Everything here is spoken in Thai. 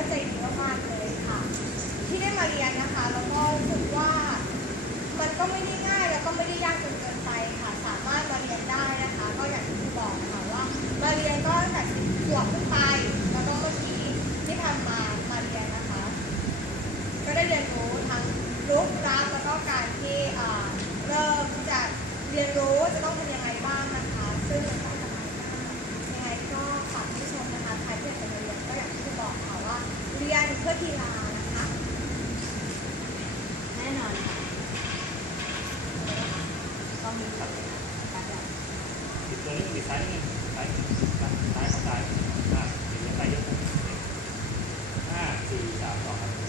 ก็ใจดีมากๆเลยค่ะ ที่ได้มาเรียนนะคะ แล้วก็รู้สึกว่ามันก็ไม่ได้ง่ายแล้วก็ไม่ได้ยากจนเกินไปค่ะ สามารถมาเรียนได้นะคะ ก็อย่างที่คุณบอกค่ะว่า มาเรียนก็ตั้งแต่สิบขวบขึ้นไป แล้วก็เมื่อกี้ที่ทำมามาเรียนนะคะ ก็ได้เรียนรู้ทั้งลุกรับแล้วก็การที่เริ่ม กีฬานะคะแน่นอนค่ะต้องมีแบบติดตัวนี้ติดซ้ายนิดนึงซส์ไซส์ยซ้ายของซ้ายอ่าเดี๋ยวไปเยอะอ่าสี่สามสองครับ